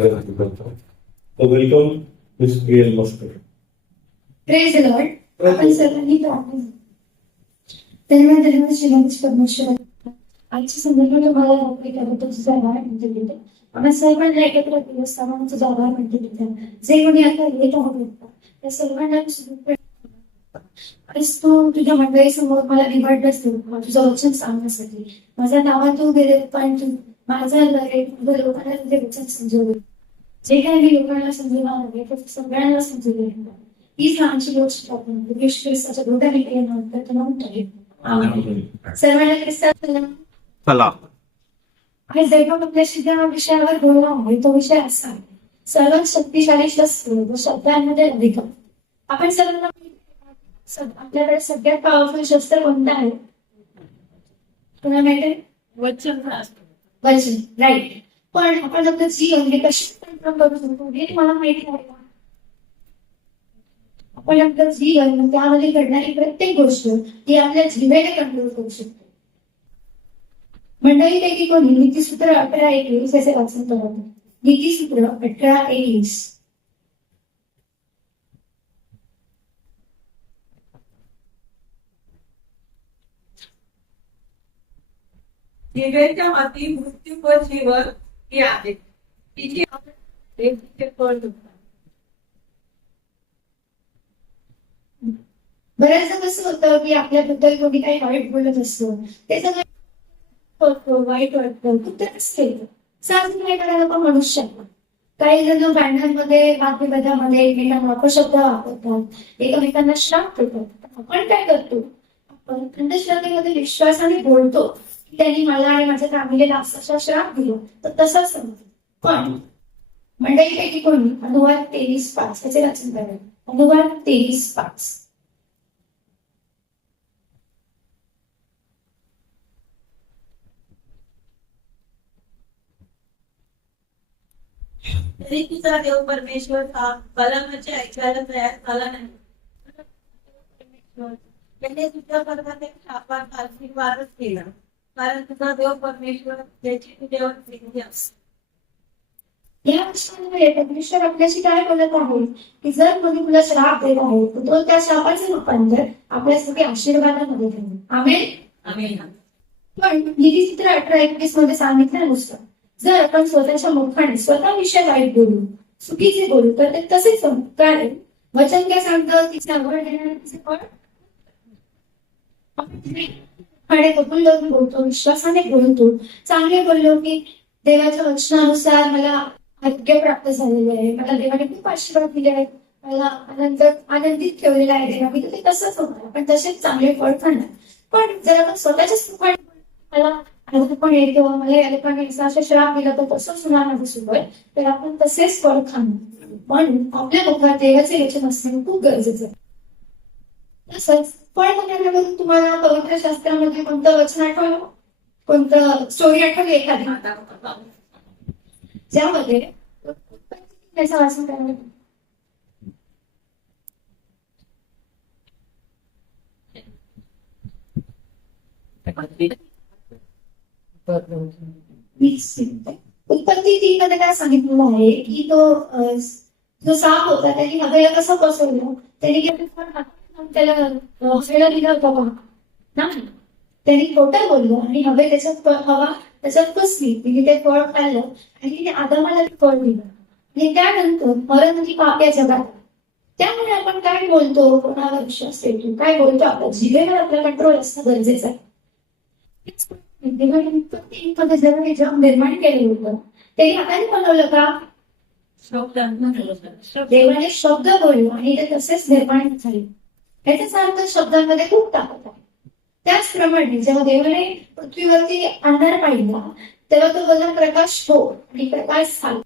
Welcome miss Priyal Maskar. Praise the Lord. आपण सर्वांनी प्रार्थना धन्यवाद श्रीमंत परमेश्वर. आजच्या संदर्भात तुम्हाला त्याबद्दल तुझा आभार म्हणते तिथे आम्हा सर्वांना एकत्र केलं असताना तुझा आभार म्हणते तिथे जे कोणी आता येत आहोत त्या सर्वांना आणि तू तुझ्या मंडळीसमोर मला निवडलंस तुझं वचन सांगण्यासाठी. माझ्या नावात तू गेले पण तू माझा लोकांना तुझे वचन समजवले. जे काही मी लोकांना समजवणार आहे ते सगळ्यांना समजवले. हीच आमची गोष्ट आपण येशू ख्रिस्ताच्या दोघांनी केल्यानंतर तुला म्हणतो सर्वांना ख्रिस्ताचा चला आणि दैवत आपल्याशी ज्या विषयावर बोलला आहे तो विषय असा आहे सर्वात शक्तिशाली शस्त्र व शब्दांमध्ये अधिक. आपण सर्वांना आपल्याकडे सगळ्यात पॉवरफुल शस्त्र कोणतं आहे तुला माहिती आहे? वचन. राईट. पण आपण आपलं जीवन हे कशी कंट्रोल करू शकतो हे मला माहिती आहे का? आपण आपलं जीवन त्यामध्ये घडणारी प्रत्येक गोष्ट ही आपल्या जीवेने कंट्रोल करू शकतो. मंडळीपैकी कोणी नीतीसूत्र 18:21 याचे वाचन करत. नीतीसूत्र 18:21. जिवेच्या हाती मृत्यू व जीवन हे आहे तिची फळ दुखतात. बऱ्याचदा कसं होतं की आपल्याबद्दल कोणी काही वाईट बोलत असतं ते सगळं वाईट वाटतं कुठे असते साजून काय करायला पण मनुष्य. काही जण भांडणांमध्ये वादविवादामध्ये एकमेकांना अपशब्द वापरतात एकमेकांना श्राप देतात. आपण काय करतो आपण अंधश्रद्धेमध्ये विश्वासाने बोलतो की त्यांनी मला आणि माझ्या फॅमिलीला असा श्राप दिला तर तसाच समजतो. पण मंडळीपैकी कोणी अनुवाद 23:5 याचे वाचन करावे. अनुवाद 23:5. तरी तिचा देव परमेश्वर हा बलामाचे ऐकायला तयार झाला नाही. त्याने तुझ्या कर्माने शापात आशीर्वादच केला कारण तुझा देव परमेश्वर त्याची तुझ्यावर प्रीती असते. या विषयामध्ये परमेश्वर आपल्याशी काय बोलत आहे की जर कोणी तुला श्राप देत आहे तर तो त्या श्रापाचे रूपांतर आपल्यासाठी आशीर्वादामध्ये करेल. आमेन. पण नीतीसूत्र 18:21 मध्ये सांगितल्यानुसार जर आपण स्वतःच्या मुखाने स्वतःविषयी वाईट बोलू चुकीचे बोलू तर ते तसेच कारण वचन काय सांगतं तिचे आवड देणारे फळ. कबूल करून बोलतो विश्वासाने बोलतो चांगले बोललो की देवाच्या वचनानुसार मला आरोग्य प्राप्त झालेले आहे मला देवाने खूप आशीर्वाद दिले आहेत मला आनंदित ठेवलेला आहे देवाने ते तसंच होणार आपण तसेच चांगले फळ खाणार. पण जर आपण स्वतःच्याच मुखाने मला पण येतो मला या लोकांनी असा श्राप दिला तर तसंच होणार माझं सुबय तर आपण तसेच फळ खाणार. पण आपल्या मुखात देवाचे वचन असणे खूप गरजेचं आहे. तसंच फळ खाण्यावरून तुम्हाला पवित्र शास्त्रामध्ये कोणतं वचन आठवलं कोणतं स्टोरी आठवली एखादी ज्यामध्ये त्याचं वाचन करायला उत्पत्ती 3 मध्ये काय सांगितलेलं आहे की तो जो साप होता त्यांनी हवेला कसं पसरलं त्यांनी त्याला हवेला दिलं होतं ना त्यांनी खोटं बोललं आणि हवा त्याच्यात कसली तिने ते फळ खाल्लं आणि तिने आदमाला ते फळ दिलं आणि त्यानंतर मरण म्हणजे पाप या जगात. त्यामुळे आपण काय बोलतो कोणावर विश्वास ठेवतो काय बोलतो आपल्या जिभेवर आपला कंट्रोल असणं गरजेचं आहे. देवाने जर हे जग निर्माण केलं होतं त्यांनी हाताने बनवलं का देवाने शब्द बोललो आणि ते तसेच निर्माण झाले. याचाच अर्थ शब्दांमध्ये खूप ताकद आहे. त्याचप्रमाणे जेव्हा देवाने पृथ्वीवरती अंधार पाहिला तेव्हा तो बोलला प्रकाश हो आणि प्रकाश झाला.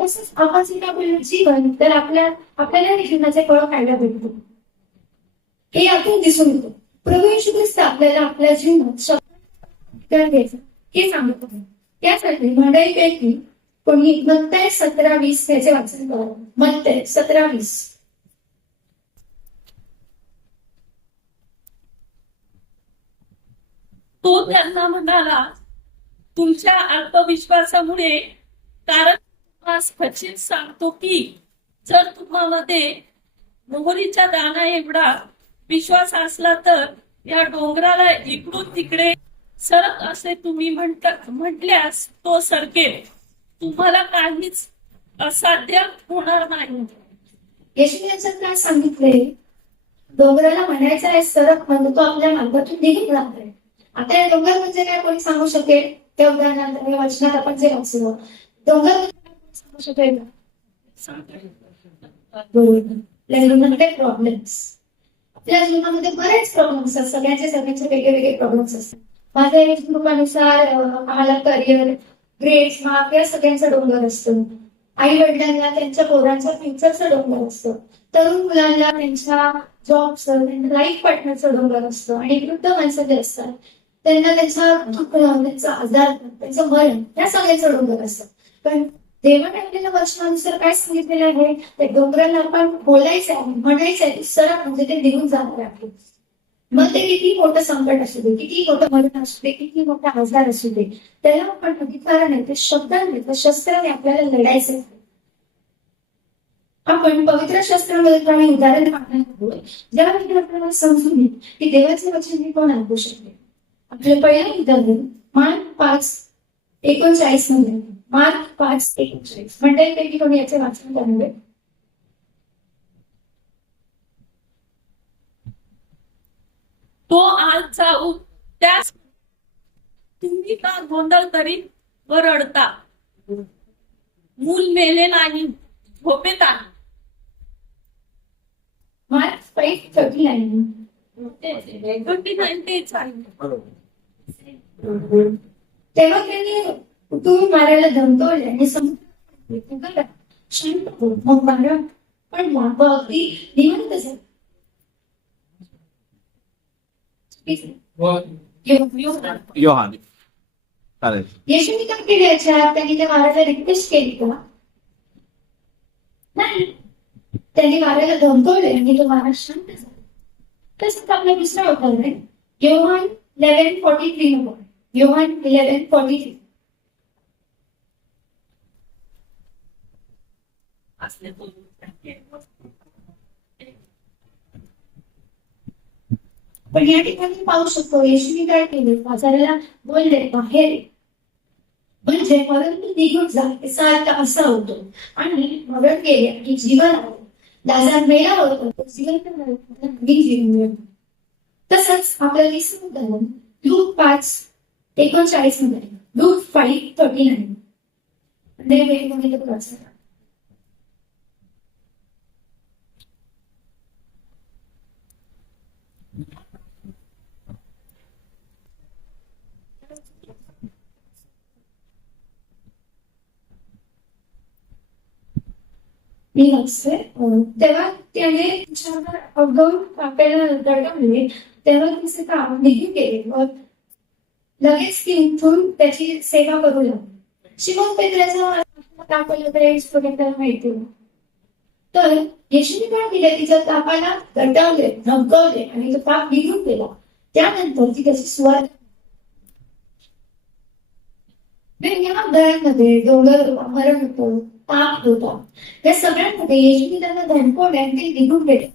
तसंच आपण जेव्हा बोललो जीवन तर आपल्याला जीवनाचे फळ खायला भेटतो हे यातून दिसून येतो. प्रभू येशू ख्रिस्त आपल्याला आपल्या जीवनात शब्द घ्यायचं हे सांगत आहे. त्यासाठी मंडळीपैकी कोणी मत्तय 17:20 याचे वाचन करावं. मत्तय 17:20. तो त्यांना म्हणाला तुमच्या अल्पविश्वासामुळे कारण आज खचित सांगतो की जर तुम्हामध्ये मोहरीच्या दाना एवढा विश्वास असला तर या डोंगराला इकडून तिकडे सरक असे तुम्ही म्हटल्यास तो सरकेल. तुम्हाला काहीच असाध्य होणार नाही. येशूचं काय सांगितलंय, डोंगराला म्हणायचं आहे सरक, म्हणजे तो आपल्या मार्गातून निघून जातोय. आता या डोंगर म्हणजे काय कोणी सांगू शकेल? त्या उदाहरणार्थ या वचनात आपण जे वाचलं, डोंगर म्हणजे काय कोणी सांगू शकेल का? बरोबर. आपल्या जीवनामध्ये प्रॉब्लेम्स, आपल्या जीवनामध्ये बरेच प्रॉब्लेम्स असतात. सगळ्यांचे वेगळे प्रॉब्लेम्स असतात. माझ्या एज ग्रुपानुसार आम्हाला करिअर, ग्रेड्स, मार्क या सगळ्यांचा डोंगर असतो. आई वडिलांना त्यांच्या पोरांच्या फ्युचरचा डोंगर असतो. तरुण मुलांना त्यांच्या जॉबचं, त्यांच्या लाईफ पार्टनरचं डोंगर असतं. आणि वृद्ध माणसं जे असतात त्यांना त्यांचा दुखणं, त्यांचा आजार, त्यांचं मरण या सगळ्यांचं डोंगर असतं. पण देवाने आपल्याला वचनानुसार काय सांगितलेलं आहे, ते डोंगराला आपण बोलायचं आहे, म्हणायचं आहे, सरळ म्हणजे ते निघून जाणार आहे. मग ते किती मोठं संकट असू दे, किती मोठं मरण असू दे, किती मोठा आजार असू दे, त्याला आपण अधिकाराने, ते शब्दाने, त्या शस्त्राने आपल्याला लढायचं आहे. आपण पवित्र शास्त्रामध्ये काही उदाहरण पाहणार आहोत, ज्यामध्ये आपल्याला समजून येईल की देवाचे वचन हे कोण ऐकू शकते. आपलं पहिलं उदाहरण मार्क 5:39 मध्ये. मार्क 5:39 मंडळीपैकी कोणी याचे वाचन करणार? तो आज जाऊ त्यास तुम्ही का गोंधळ करीत व रडता. मूल मेले नाही, झोपेत आहे. मार्क 5:39. 29 तेच आहे. तेव्हा त्यांनी उठून मारायला धमकावले आणि समुद्रात शांत हो, मग मारा पण व अगदी निवांत झाले. योहान चालेल. येशूने काय केले याच्यात? त्यांनी त्या मारायला रिक्वेस्ट केली का? नाही. त्यांनी मारायला धमकावले आणि तो मारा शांत झाला. तसंच आपला दुसरा उदाहरण आहे योहान 11:43 मध्ये. योहान 11:43. असले तो पण या ठिकाणी पाहू शकतो येशूने काय केले, बाजाराला बोलले बाहेर ये. म्हणजे परंतु निघून जा याचा अर्थ असा होतो. आणि मरण गेले आणि जीवन आलं. लाजार मेला होता, तो जिवंत झाला, नवीन जीवन मिळालं. तसंच आपलं तिसरं उदाहरण लूक 5:39 मध्ये. लूक 5:39. वाचलं. मी वाचते. तेव्हा त्याने तिच्यावर अवघड आपल्याला दडवले. तेव्हा तिचे काम निघून गेले व लगेच ती उठून त्याची सेवा करू लागली. शिमोन पेत्राचा तापाला तर स्टुडंटला माहिती. तर येशूने काय केलं, तिच्या तापाला दटावले, धमकावले आणि तो ताप निघून गेला. त्यानंतर ती त्याची सुवार्थ. या उदाहरणामध्ये डोंगर होता, मरण होतं, ताप होता, या सगळ्यांमध्ये येशूने त्यांना धमकावले आणि ते निघून गेले.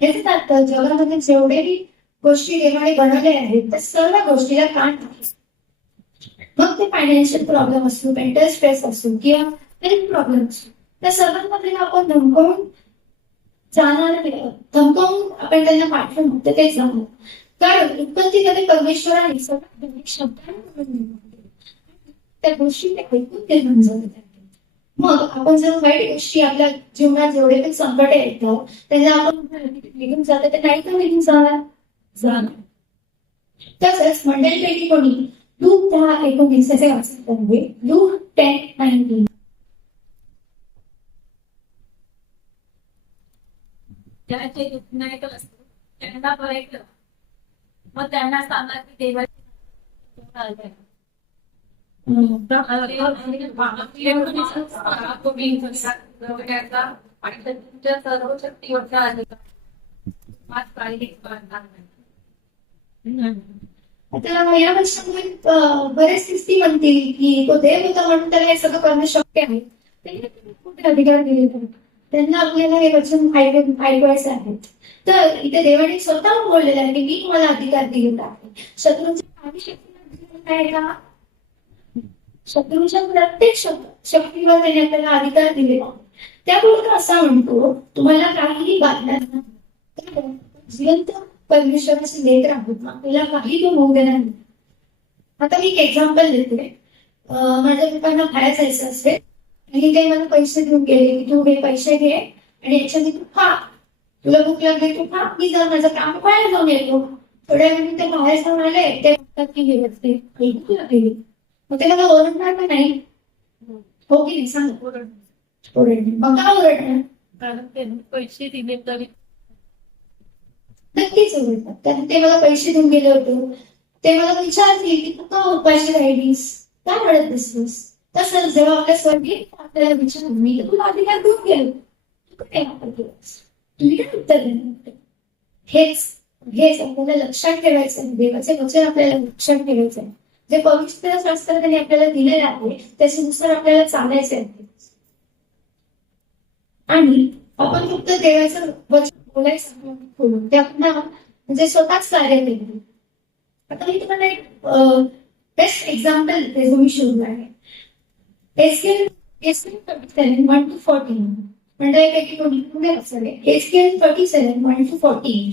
याचाच अर्थ जगामध्ये जेवढेही गोष्टी देवाने बनवल्या आहेत त्या सर्व गोष्टीला कान आहे. मग ते फायनान्शियल प्रॉब्लेम असो, मेंटल स्ट्रेस असो किंवा हेल्थ प्रॉब्लेम असो, त्या सर्वांमध्ये आपण धमकावून धमकावून आपण त्यांना पाठवून तेच जाणार. कारण उत्पत्तीमध्ये परमेश्वराने सगळ्या शब्दांना त्या गोष्टी ऐकून ते समजवत. मग आपण जर वाईट गोष्टी आपल्या जीवनात जेवढे पण संकट येतात त्यांना आपण निघून जातात, ते नाही का निघून जाणार. तसंच मंडळीपैकी कोणी लूक 10:19 असे वाचन करावे. लूक 10:19. ज्याचे नायक असतो त्यांना बघायचं, मग त्यांना सांगा की देवाची सर्व शक्तीवरचा अधिकार. आता या वर्षामध्ये बरेच स्थिती म्हणतील की तो देव होता म्हणून त्याला हे सगळं करणं शक्य आहे. कुठे अधिकार दिले तर त्यांना आपल्याला हे वचन ऐकवायचं आहे. तर इथे देवाने स्वतःहून बोललेलं आहे की मी तुम्हाला अधिकार दिलेला आहे. शत्रूंच्या काही शक्तीला आहे का? शत्रूंच्या प्रत्येक शक्तीवर त्याने आपल्याला अधिकार दिलेला आहे. त्याबरोबर असा म्हणतो तुम्हाला काहीही बांधणार नाही. जिवंत परमेश्वराचे लेकर आहोत ना, आपल्याला काही तो होऊ देणार नाही. आता मी एक एक्झाम्पल देते. माझ्या पप्पांना बाहेर जायचं असेल आणि काही मला पैसे देऊन गेले की तू हे पैसे घे आणि याच्याने तू खा, तुला भूक लागली तू खा, मी जर माझं काम बाहेर जाऊन येतो. थोड्या वेळ ते बाहेर जाऊन आले ते म्हणतात की हे असते भूक लागली, मग ते मला ओरडणार का नाही? हो की नाही सांग? ओरडणार. मग का ओरडणार? कारण त्यांनी पैसे दिले तरी नक्कीच ओरडतात. कारण ते मला पैसे देऊन गेले होते. ते मला विचारतील की तू का उपाशी राहिलीस, काय म्हणत बसलीस? तसंच जेव्हा आपल्या स्वर्गीय आपल्याला विचार मी तुला अधिकार देऊन गेलो, तू काय वापर केलास? तुम्ही काय उत्तर देणार? हेच हेच आपल्याला लक्षात ठेवायचं आहे. देवाचे वचन आपल्याला लक्षात ठेवायचं आहे. जे पवित्र शास्त्र त्यांनी आपल्याला दिलेलं आहे त्याच्यानुसार आपल्याला चालायचं आहे. आणि आपण फक्त देवाचं वचन बोलायचं बोलू ते आपण म्हणजे स्वतःच कार्य केलं. आता मी तुम्हाला एक बेस्ट एक्झाम्पल देते जो मी शोधला आहे. एसकेल 1-14 म्हणजे काही कोणी असेल. एसकेल 37 1-14.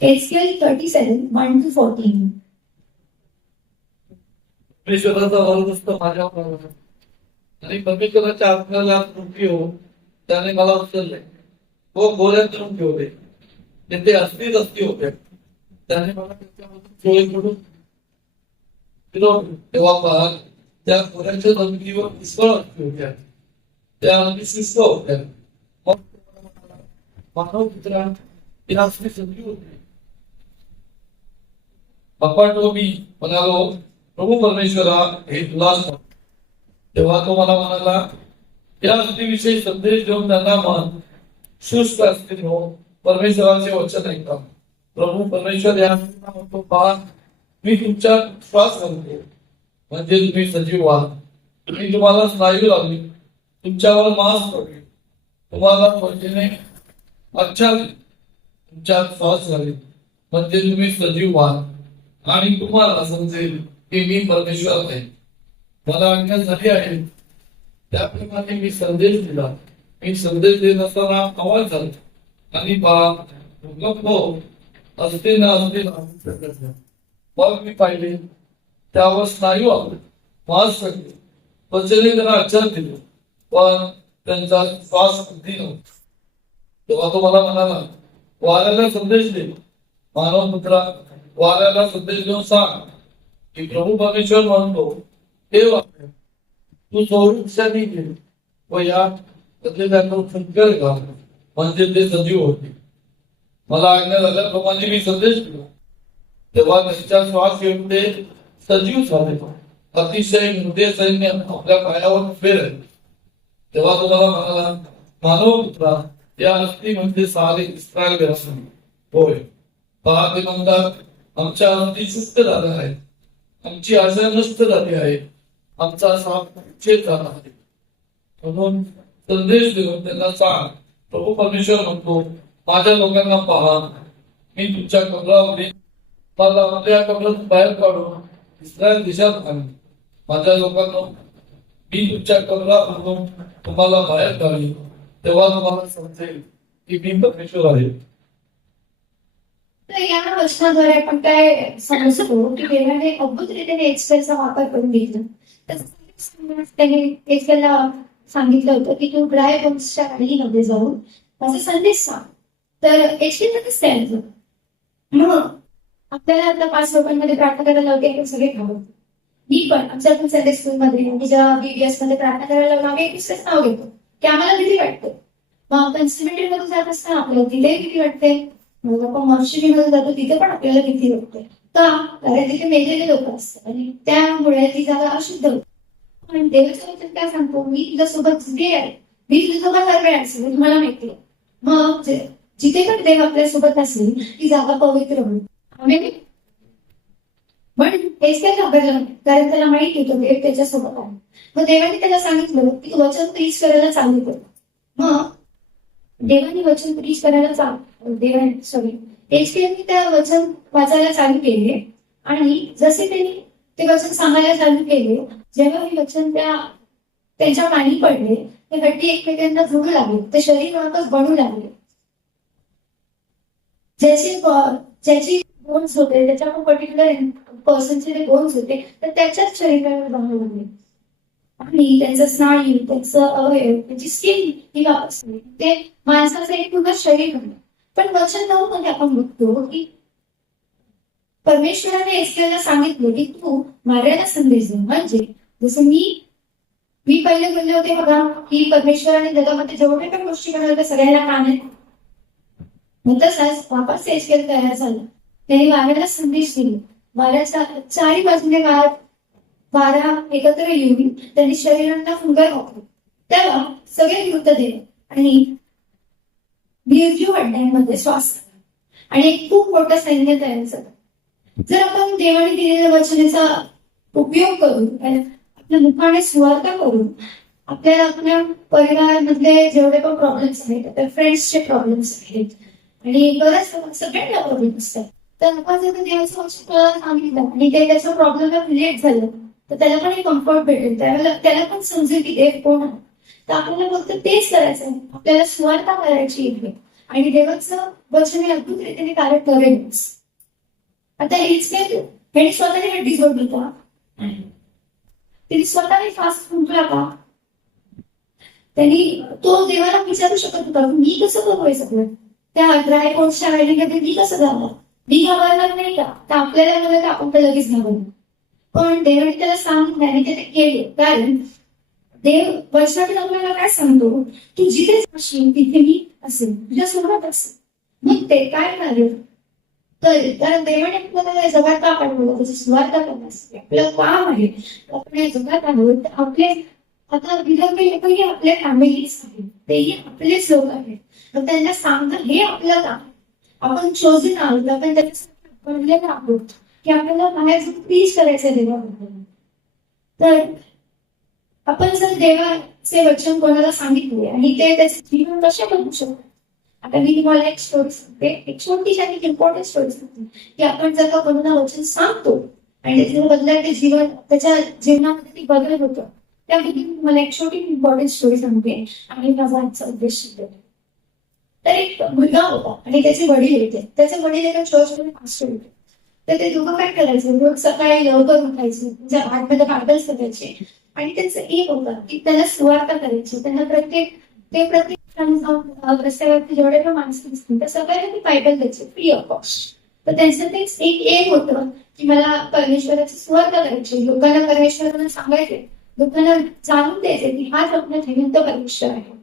एसकेल 37 1-14. परमेश्वराचा वरद असतो माझ्यावर आणि परमेश्वराच्या आत्म्याला तृप्ती हो त्याने मला उचलले व गोऱ्या करून ठेवले. ते असलीच असती होते. त्याने मला त्याच्यामधून चोळी करून फिरवले. तेव्हा पहा त्या गोऱ्याच्या जमिनीवर पुष्कळ असती होत्या. त्या अगदी शुष्क होत्या. मग मानव पुत्रा तिला असली संधी होती. आपण मी म्हणालो प्रभू परमेश्वरा हे तुलाच ठाऊक. तेव्हा तो मला म्हणाला या स्त्रीविषयी संदेश देऊन त्यांना मन शुष्क असतील हो परमेश्वराचे वचन ऐका. प्रभू परमेश्वर या म्हणतो पहा मी तुमच्या श्वास घालतो म्हणजे तुम्ही सजीव व्हाल. मी तुम्हाला स्नायू लावली, तुमच्यावर मांस पडले, तुम्हाला त्वचेने आच्छादले, तुमच्या श्वास घालीन म्हणजे तुम्ही सजीव व्हाल आणि तुम्हाला समजेल की मी परमेश्वर आहे. मला आज्ञा झाली आहे त्याप्रमाणे मी संदेश दिला. मी संदेश देत असताना आवाज झाला आणि पहा भूकंप असते ना असते ना. मग मी पाहिले त्यावर स्नायू आले, मांस पडले, त्वचेने त्यांना आच्छाद दिले पण त्यांचा श्वास अगदी नव्हता. तेव्हा तो मला म्हणाला वाऱ्याला संदेश दे. मानव पुत्रा वाऱ्याला संदेश देऊन सांग की प्रभू परमेश्वर म्हणतो हे वाक्य तू संरक्षणी घे व या त्यांना संकर का म्हणजे ते सजीव होते. मला आज्ञा झाल्याप्रमाणे मी संदेश दिला. तेव्हा त्यांच्या श्वास घेऊन ते सजीव झाले. अतिशय मोठे सैन्य आपल्या पायावर उभे राहिले. तेव्हा तुम्हाला म्हणाला मानव पुत्रा या अस्थीमध्ये सारे इस्रायल व्यसन होय. पहा ते म्हणतात आमच्या अस्थी शुद्ध झाल्या आहेत, आमची आशा नष्ट झाली आहे, आमचा साप छेद झाला आहे. म्हणून संदेश देऊन त्यांना सांग प्रभू परमेश्वर म्हणतो माझ्या लोकांना पहा मी तुमच्या कबरावरील मला आपल्या कबरातून बाहेर काढून इस्रायल देशात आणले. माझ्या लोकांना मी तुमच्या कबरावरून तुम्हाला बाहेर काढली तेव्हा तुम्हाला समजेल की मी परमेश्वर आहे. तर या वचनाद्वारे आपण काय समजतो की देवाने अद्भुत रीतीने एक्सेलचा वापर करून घेतला. त्याने एक्सेलला सांगितलं होतं की तू ग्राहकच्या गाडीमध्ये जाऊन माझा संदेश सांग. तर एक्सेल कसं द्यायचं? मग आपल्याला आता 5 लोकांमध्ये प्रार्थना करायला लावते आपण सगळे खावं. मी पण आमच्या पण संडे स्कूलमध्ये आमच्या BBS मध्ये प्रार्थना करायला लावून आम्ही एकच नाव घेतो की आम्हाला भीती वाटते. मग आपण सिमेंटरी मध्ये जात असताना आपल्याला तिथे भीती वाटते. मग आपण मर्शिबीमध्ये जातो तिथे पण आपल्याला भीती वाटते. का? कारण तिथे मेलेले लोक असतात आणि त्यामुळे ती जागा अशुद्ध होते. पण देवाचं वचन काय सांगतो मी तुझ्यासोबत आहे, मी तुझ्यासोबत हर वेळ असेल तुम्हाला माहिती आहे. मग जिथे पण देव आपल्यासोबत असेल ती जागा पवित्र होईल. आम्ही पण हेच काय घाबरलं नाही, कारण त्याला माहित होतं देव त्याच्यासोबत आहे. मग देवाने त्याला सांगितलं की तू वचन प्रीच करायला चालू कर. मग देवाने वचन प्रीच करायला एचकेने त्या वचन वाचायला चालू केले. आणि जसे त्यांनी ते वचन सांगायला चालू केले, जेव्हा हे वचन त्यांच्या पाणी पडले, ते हड्डी एकमेकांना जुळू लागले, ते शरीर वापस बनू लागले. ज्याची बोन्स होते, त्याच्या पर्टिक्युलर पर्सनचे जे बोन्स होते, तर त्याच्याच शरीरावर बनू लागले. आणि त्यांचं स्नायू, त्यांचं अवयव, त्यांची स्किन ही वापस ते माणसाचं एक पूर्ण शरीर बनलं. पण वचन 9 मध्ये आपण बघतो की परमेश्वराने एस्केलला सांगितलं की तू मारायला संदेश दे. म्हणजे जसं मी पहिले बोलले होते बघा की परमेश्वराने जगामध्ये जेवढे पण गोष्टी बनवल्या त्या सगळ्यांना काम आहेत. मग तसाच वापस एस्केल तयार झाला. त्याने वाऱ्याला संदेश दिले. वाऱ्याच्या चारी बाजूने वारा एकत्र येऊन त्यांनी शरीरांना फुंकर घातले. तेव्हा सगळे विरुद्ध दिले आणि निर्जीव हड्ड्यांमध्ये श्वास आणि एक खूप मोठं सैन्य तयार झालं. जर आपण देवाने दिलेल्या वचनाचा उपयोग करून आपल्या मुखाने सुवार्ता करून आपल्याला आपल्या परिवारामधले जेवढे पण प्रॉब्लेम्स आहेत, आपल्या फ्रेंड्सचे प्रॉब्लेम्स आहेत आणि बऱ्याच सगळ्यांना प्रॉब्लेम असतात, तर आपण जर देवाचं वचन सांगितलं आणि ते त्याच्या प्रॉब्लेमला रिलेट झालं तर त्याला पण एक कम्फर्ट भेटेल. त्याला पण समजेल की देव कोण आहे. तर आपल्याला फक्त तेच करायचं आहे, आपल्याला सुवार्ता करायची आहे आणि देवाचं वचन हे अद्भुत रीतीने कार्य करेलच. आता हेच काय त्यांनी स्वतःने हड्डी जोडली का? त्यांनी स्वतःने फास्ट फुंकला का? त्यांनी तो देवाला विचारू शकत होता मी कसं करू सगळं? त्या ड्राय कोर्सच्या वेळेमध्ये मी कसं जाणार? मी घाबरणार नाही का? तर आपल्याला मला तर आपण तर लगेच घाबरणार. पण देवाने त्याला सांगितलं आणि ते केले. कारण देव वचनात आपल्याला काय सांगतो, तू जिथे जाशील तिथे मी असेल, तुझ्या सोबत असेल. मग ते काय कार्य तर कारण देवाने आपल्याला या जगात का पाठवलं, त्याची सुवार्ता करण्यासाठी आपलं काम आहे. आपण या जगात आहोत, आपले आता विधर्मी लोकही आपल्या फॅमिलीज आहेत, तेही आपलेच लोक आहेत. तर त्यांना सांगणं हे आपलं काम. आपण चोजून आहोत, आपण त्याच्यासाठी बनलेलं आहोत की आपल्याला बाहेर जाऊन प्लीज करायचं देवाबद्दल. तर आपण जर देवाचे वचन कोणाला सांगितले आणि ते त्याचे जीवन कसे बनवू शकतो. आता मी तुम्हाला एक स्टोरी सांगते, एक छोटीशी आणि इम्पॉर्टंट स्टोरी सांगते की आपण जर का कोणाला वचन सांगतो आणि त्याच्या बदल्यात ते जीवन त्याच्या जीवनामध्ये ती बदल होतं, त्यामध्ये मी तुम्हाला एक छोटी इम्पॉर्टंट स्टोरी सांगते आणि माझा आजचा उद्देश शिकते. तर एक मुलगा होता आणि त्याचे वडील होते. त्याचे वडील एका चर्चमध्ये पास्टर होते. तर ते दोघं काय करायचे, रोज सकाळी लवकर उठायचे, त्यांच्या आतमध्ये बायबल्स करायचे आणि त्यांचं एक होतं की त्यांना सुवार्ता करायची. त्यांना प्रत्येक रस्त्यावरती जेवढे पण माणसं दिसतील त्या सगळ्यांना ते बायबल द्यायचे फ्री ऑफ कॉस्ट. तर त्यांचं तेच एक एम होतं की मला परमेश्वराची सुवार्ता करायची, लोकांना परमेश्वरांना सांगायचे, लोकांना जाणून द्यायचे की हाच आपला जिवंत परमेश्वर आहे.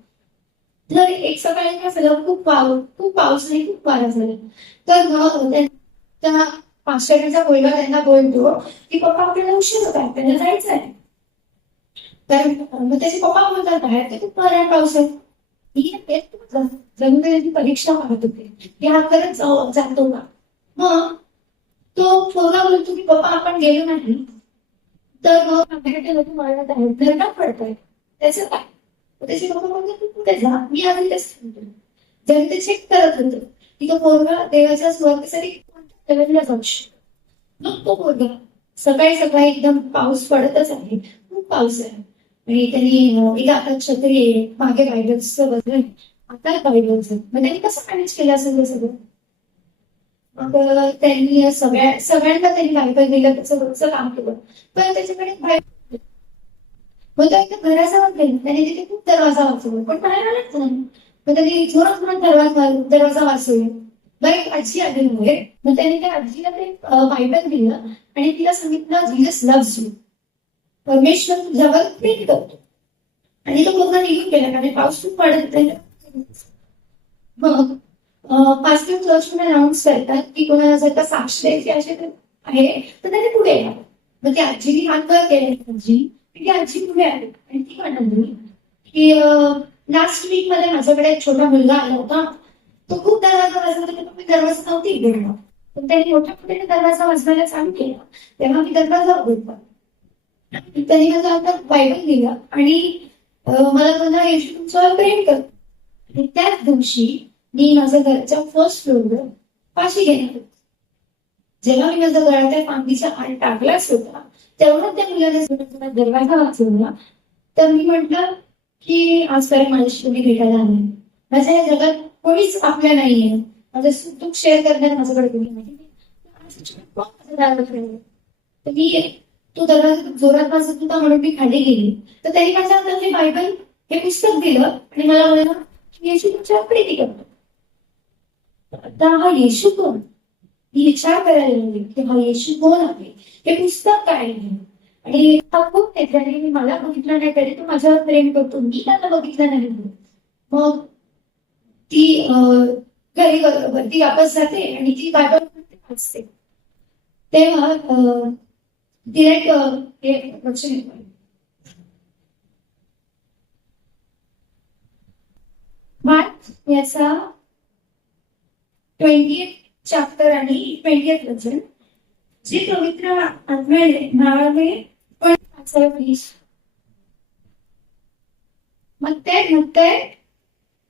तर एक सकाळी काय झालं, खूप पाऊस आणि खूप वारा झाला. तर त्या पास्टरचा मुलगा त्यांना बोलतो की पप्पा आपल्याला उशीर होत आहे, आपल्याला जायचं आहे. तर मग त्याचे पप्पा बोलतात बाहेर ते खूप पाऊस आहे. जणू त्याची परीक्षा पाहत होते की हा खरंच जातो का. मग तो पोरगा बोलतो की पप्पा आपण गेलो नाही तर मग लोक मरणात आहेत, धरणात पडताय, त्याचं काय? त्याचे पप्पा बोलतो तू कुठे जा, मी आधी तेच सांगतो. जेव्हा ते चेक करत होतं की तो पोरगा देवाच्या सुवार्तेसाठी कोणत्या लेवलला जाऊ शकतो. मग तो पोरगा सकाळी एकदम पाऊस पडतच आहे, खूप पाऊस आहे आणि त्यांनी एका हातात छत्री आहे, मागे बायबल्सचं वजन, आता बायबल्स. मग त्यांनी कसं मॅनेज केलं असेल ते सगळं. मग त्यांनी सगळ्यांना त्यांनी बायबल दिलं, त्याचं रोजचं काम केलं. पण त्याच्याकडे बायबल मग तो एकदा घराजवळ गेला, त्याने तिथे खूप दरवाजा वाचवला पण बाहेर आलाच नाही. मग त्यांनी जोरात दरवाजा वाचवला. बरं एक आजी आली म्हणजे, मग त्यांनी त्या आजीला ते बायबल दिलं आणि तिला सांगितलं जीसस लव्स यू, परमेश्वर तुझ्यावर प्रेम करतो. आणि तो पूर्ण निघून गेला कारण पाऊस खूप पडत होता. मग पास्टर चर्चमध्ये अनाऊन्स करतात की कोणाला जर का साक्ष द्यायची असे आहे तर त्याने पुढे या. मग ती आजीने हात वर केले, ती आजी पुढे आली आणि ती म्हणाली की लास्ट वीक मध्ये माझ्याकडे एक छोटा मुलगा आला होता, तो खूप दरवाजा वाजवत होता, मी दरवाजा नव्हती उघडला. पण त्यांनी मोठ्या मोठ्याने दरवाजा वाजवायला चालू केला तेव्हा मी दरवाजा उघडला. त्यांनी माझा हातात बायबल दिला आणि मला पुन्हा येशू तुमच्यावर प्रेम करतो. आणि त्याच दिवशी मी माझ्या घराच्या फर्स्ट फ्लोअरवर फाशी घेणार होते. जेव्हा मी माझा गळ्यात फांदीच्या आड टाकलाच होता तेवढं त्या मुलाने दरवाजा वाचवला. तर मी म्हटलं की आजपर्यंत माझ्याशी कोणी भेटायला नाही, माझ्या या जगात कोणीच आपल्या नाहीये, माझं सुख दुःख शेअर करण्यात माझ्याकडे कोणी नाही. तर मी तो दरवाजा जोरात वाजत होता म्हणून मी खाली गेली. तर त्यांनी माझ्या हातात हे बायबल हे पुस्तक दिलं आणि मला म्हणाला की येशू तुमच्यावर प्रीती करतो. आता हा येशू कोण, मी विचार करायला लागले की हा येशू कोण आहे, हे पुस्तक काय आहे आणि हा खूप त्याच्याने मी मला बघितलं नाही तरी तो माझ्यावर प्रेम करतो, मी त्याला बघितलं नाही. मग ती घरी वरती वापस जाते आणि ती बायबल वाचते. तेव्हा तिला एक लक्ष मार्क याचा 20th चॅप्टर आणि 20th वचन जे पवित्र नावाने पण प्लीज. मग ते म्हणतंय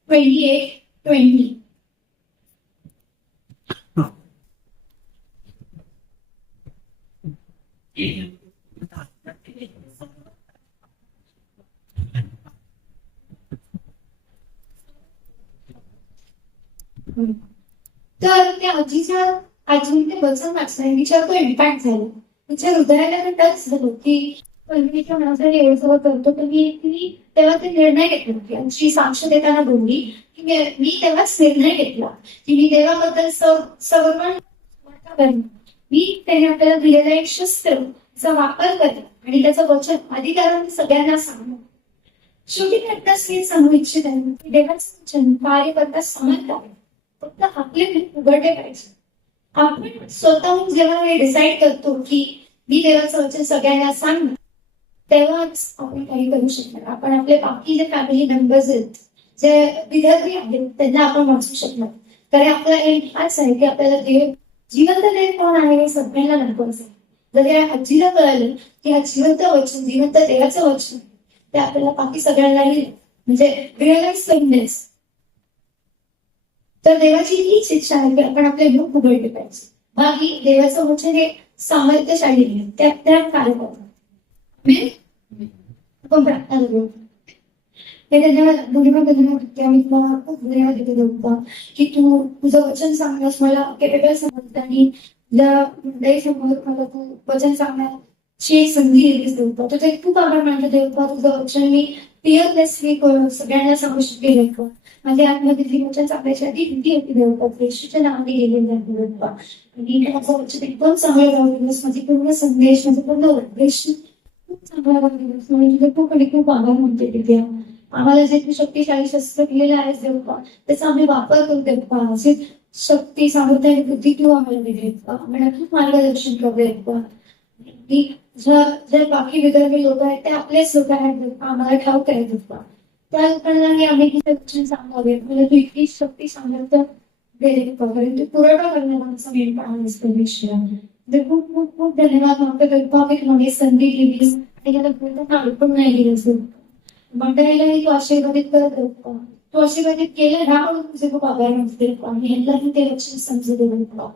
28:20. तर त्या आजीने ते वचन वाचलं विचार तो इम्पॅक्ट झाला. तिच्या हृदयाला ते टच झालं की परमेश्वर माझा एवढं करतो. तर मी तेव्हा ते निर्णय घेतला की आमची साक्ष देताना बोलली की मी तेव्हाच निर्णय घेतला की मी देवाबद्दल सर्वण करेन. मी त्याने आपल्याला दिलेला एक शस्त्रचा वापर करेन आणि त्याचं वचन अधिकाराने सगळ्यांना सांगू. शेवटी मी आत्ताच हे सांगू इच्छित आहे की देवाचं वचन कार्य करता समर्थ आहे, फक्त आपले उघडले पाहिजे. आपण स्वतःहून जेव्हा हे डिसाईड करतो की मी देवाचं वचन सगळ्यांना सांगणार तेव्हाच आपण काही करू शकणार. आपण आपले बाकी जे फॅमिली मेंबर्स आहेत जे विद्यार्थी आहेत त्यांना आपण वाचू शकणार. कारण आपला एम हाच आहे की आपल्याला देव जिवंत देव कोण आहे हे सगळ्यांना दाखवायचं. जर या आजीला कळालं की हा जिवंत वचन जिवंत देवाचं वचन ते आपल्याला बाकी सगळ्यांनाही म्हणजे रिअलाइज करून द्यायचं. तर देवाची हीच इच्छा आहे की आपण आपले मुख उघडले पाहिजे. बाकी देवाचं वचन हे सामर्थ्यशाली आहे, त्या कार्य करतात. आपण प्रार्थना करू. हे धन्यवाद आम्ही तुला खूप धन्यवाद देतो देवता की तू तुझं वचन सांगण्यास मला केपेबल समजतं आणि तुझ्या मंडळीसमोर मला तू वचन सांगण्याची एक संधी दिलीस देवता. तुझे खूप आभार मानतो देवता. तुझं वचन मी फिअरलेसली सगळ्यांना सांगू शकते देवता. माझ्या आत्महत्या वचन सांगायची आधी हिंदी होती देवता, येशूच्या नावाने गेलेले आहे देवता. आणि माझं वचन एकदम चांगलं राहू दिवस, माझे पूर्ण संदेश माझं पूर्ण उद्देश खूप चांगला राहू दिवस. म्हणून तुझे खूप आणि खूप आभार मानते तिथे. आम्हाला जे तू शक्तिशाली शस्त्र दिलेलं आहेस देवता त्याचा आम्ही वापर करू देवता. असे शक्ती सामर्थ्य आणि बुद्धी तू आम्हाला दे देवता. आम्हाला खूप मार्गदर्शन करू देवता. जे बाकी विदर्भी लोक आहेत ते आपलेच लोक आहेत देवता, आम्हाला ठाऊक आहे देवता. त्या लोकांनाही आम्ही तिथे वचन सांगावे. म्हणजे तू इतकी शक्ती सामर्थ्य दे देवता. कारण तू पुरवठा करणार आमचा मेन पाहून ते खूप खूप खूप धन्यवाद मागतो देवता. आम्ही तुम्हाला संधी दिली आणि त्याला पूर्ण पण नाही दिलं. मंडळीलाही तू आशीर्वादित करत होता. तू आशीर्वादित केलं म्हणून तुझे खूप आभार मानते आणि ह्यांनाही ते लक्ष समजू दे देवता.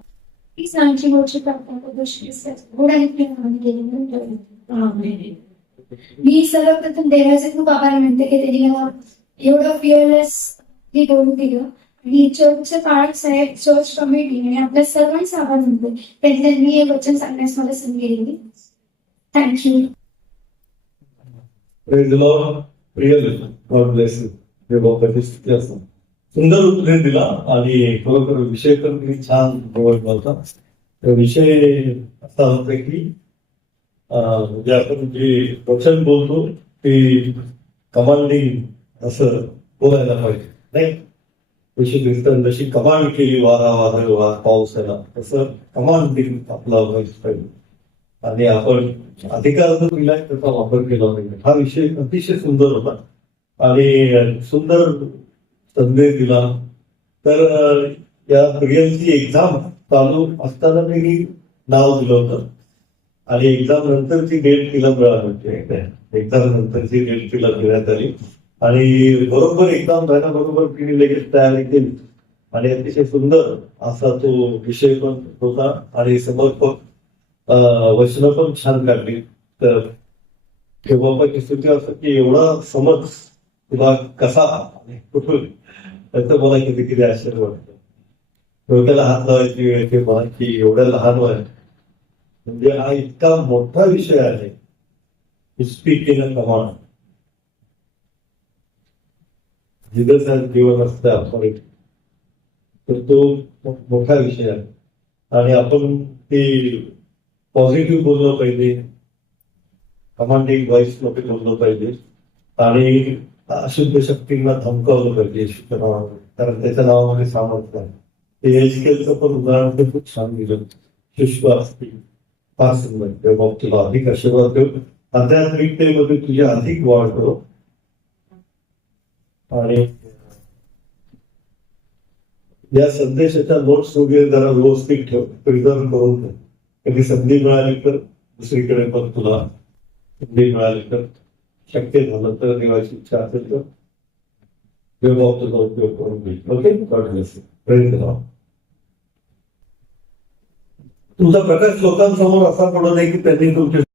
ही सांगची गोष्ट प्रार्थना मी सर्वप्रथम देवाचे खूप आभार मानते की त्यांनी मला एवढं फिअरलेस हे करून दिलं. आणि चर्चच्या काळात साहेब चर्च कमिटी आणि आपल्या सर्वांचा आभार मानते त्यांनी हे वचन सांगण्यास मला संधी दिली. Thank you. Praise the Lord. Really, God bless you. हे बाप्पाची स्तुती असो. सुंदर उत्तर दिला आणि खरोखर विषय तर तुम्ही छान निवडला होता. विषय असा होता की म्हणजे आपण जे वचन बोलतो ते कमांडिंग असं बोलायला पाहिजे नाही. विषय ख्रिस्तान जशी कमांड केली वारा वादळ पाऊस आला तसं कमांडिंग आपला व्हायचं पाहिजे आणि आपण अधिकार जो दिलाय त्याचा वापर केला पाहिजे. हा विषय अतिशय सुंदर होता आणि सुंदर संदेश दिला. तर या प्रियमची एक्झाम चालू असताना त्यांनी नाव दिलं होतं आणि एक्झाम नंतरची डेट तिला मिळाली होती. एक्झाम नंतरची डेट तिला देण्यात आली आणि बरोबर एक्झाम झाल्याबरोबर तिने लगेच तयारी केली आणि अतिशय सुंदर असा तो विषय पण होता आणि समर्पक वचनं पण छान काढली. तर बाबाची स्थिती असं की एवढा समज तुला कसा आणि कुठून त्याचं मला किती किती आश्चर्य वाटतं. डोक्याला हात लावायची वेळ ते मला की एवढ्या लहान वय म्हणजे हा इतका मोठा विषय आहे. स्पीक इन अ कमांड जिथं जीवन असतं आपण तर तो मोठा विषय आहे आणि आपण ते पॉझिटिव्ह बोललं पाहिजे, कमांडिंग व्हॉइस मध्ये बोललं पाहिजे आणि अशुद्ध शक्तींना धमकावलं पाहिजे शुद्ध नावामध्ये, कारण त्याच्या नावामध्ये सामर्थ्य आहे. ते एजकेलचं पण उदाहरण ते खूप छान दिलं. शुष्क असतील फार सुंदर तेव्हा तुला अधिक आशीर्वाद देऊ, आध्यात्मिकतेमध्ये तुझी अधिक वाढ करू आणि या संदेशाच्या नोट्स वगैरे जरा व्यवस्थित ठेव, प्रिझर्व करून ठेव. कधी संधी मिळाली तर दुसरीकडे पण तुला संधी मिळाली तर शक्य झालं तर देवाची इच्छा असेल तर देवा तुझा उपयोग करून घेईल. Okay, God bless you. Praise the Lord. तुमचा प्रकाश लोकांसमोर असा पडू नये की त्यांनी तुमचे